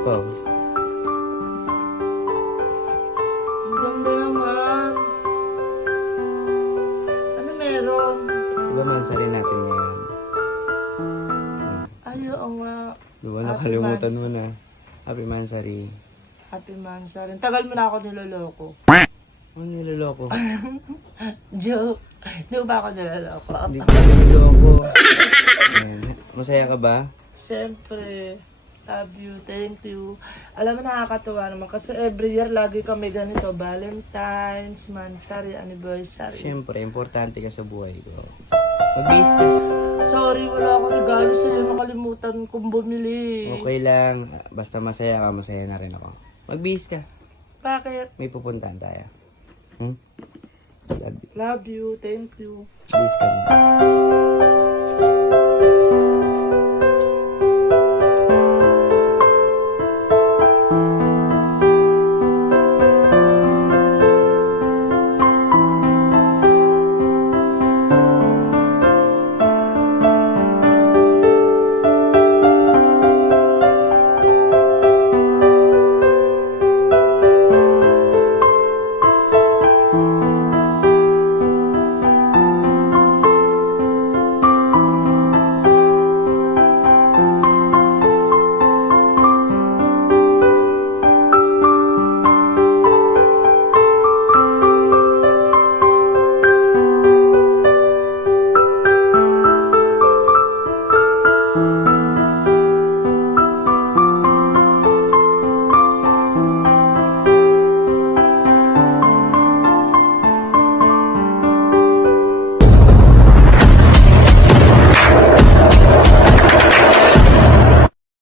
pa oh. Ang ganda naman. Ano meron? Diba mansari natin ngayon? Ay, oo nga. Diba Happy nakalimutan Mans. mo na? Happy mansari. Happy Mansari. Tagal mo na ako niloloko. Ano niloloko? Joke. Di ba ako niloloko? Hindi ka niloloko. Ayan. Masaya ka ba? Siyempre. Love you. Thank you. Alam mo, nakakatuwa naman. Kasi every year, lagi kami ganito. Valentine's, Mansari, Anniversary. Siyempre, importante ka sa buhay ko. Mag-base ka. Sorry, wala akong regalo sa'yo. Nakalimutan kong bumili. Okay lang. Basta masaya ka, masaya na rin ako. Mag-base ka. Bakit? May pupuntahan tayo. Hmm? Love you. Love you. Thank you. Base ka na.